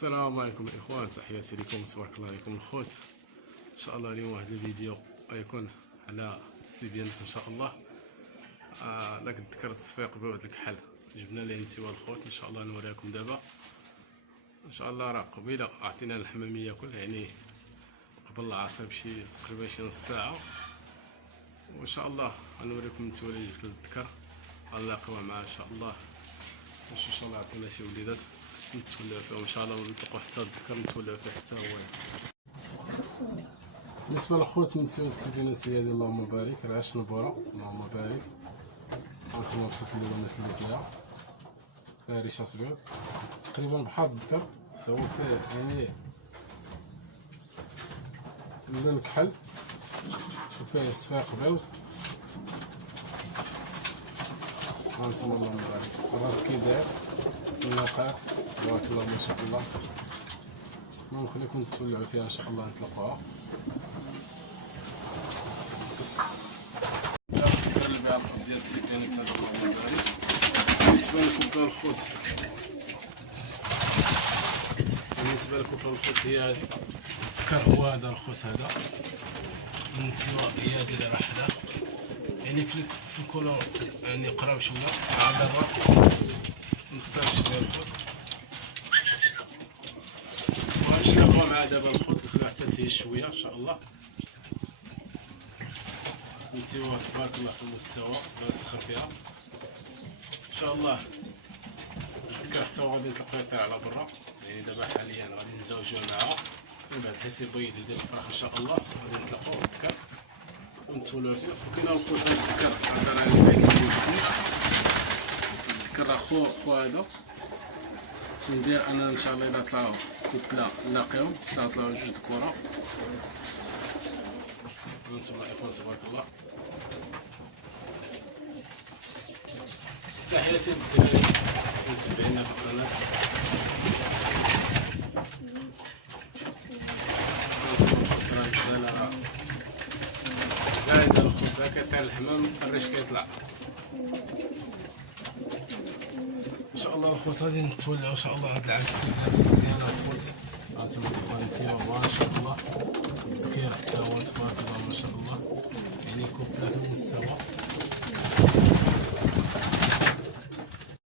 السلام عليكم الاخوان، تحياتي لكم، تبارك الله عليكم الخوت. ان شاء الله اليوم واحد الفيديو غيكون على السيبيانات ان شاء الله. داك الذكر التصفيق بهذا الكحل جبنا ليه انتوا الخوت، ان شاء الله نوريكم دابا ان شاء الله. راه قبيله عطينا الحماميه ياكل، يعني قبل العصر بشي تقريبا شي نص ساعه، وان شاء الله غنوريكم انتوا اللي جبت الذكر غنلاقيوه معاه ان شاء الله. باش ان شاء الله عطينا شي وليدات نتولعو فيهم ان شاء الله، ونطلقوا حتى الذكر نتولعو فيه حتى هو. بالنسبه للخوت من سوى السيبيانات ديالي اللهم بارك، راه عاش البورا اللهم بارك. هانتوما الخوت اللي مثل فيها فيها ريشه بيض تقريبا بحال الذكر، تا هو فيه يعني اللون كحل وفيه صفيق بيض. هانتوما اللهم بارك، الراس كي داير النقاء تبارك الله ما شاء الله. نخليكم تولعوا فيها ان شاء الله نطلقوها. ندير بها الخبز ديال السيبيانات هذا اللهم بارك. بالنسبه لكوكا الخوت، هي هذه كان هو هذا الخوت، هذا النتيوه هي هذه اللي راه حدا، يعني في الكولور يعني قراب شويه عاد الراس نتفاهم شويه الخوت. وغنشلقوها مع دابا الخوت، نخليوها حتى تهيج شويه ان شاء الله. نتيوه تبارك الله في المستوى نسخر فيها ان شاء الله. الذكر حتى هو غادي نطلقو يطير على برا، يعني دابا حاليا غادي نزوجوه معاه من بعد حيت يبيض يدير الفراخ ان شاء الله. غادي نطلقوه الذكر ونتولوا فيه. وكاين الخوت هاد الذكر هذا راه اللي كيجيبني الذكر، راه خو هذا ندير انا ان شاء الله. الا طلعوا كوبلا نلاقيهم الساعه طلعوا جوج ذكوره. هانتوما الاخوان تبارك الله، تحياتي للدراري متابعينا في القناه. زايد الخبز كيطير الحمام الريش كيطلع ان شاء الله. الخوت غادي نتولعوا ان شاء الله هاد العام السيبيانات مزيانه الخوت. هانتوما الكواليتي ما شاء الله، الذكير حتى هو تبارك الله ما شاء الله، يعني كوبلا في المستوى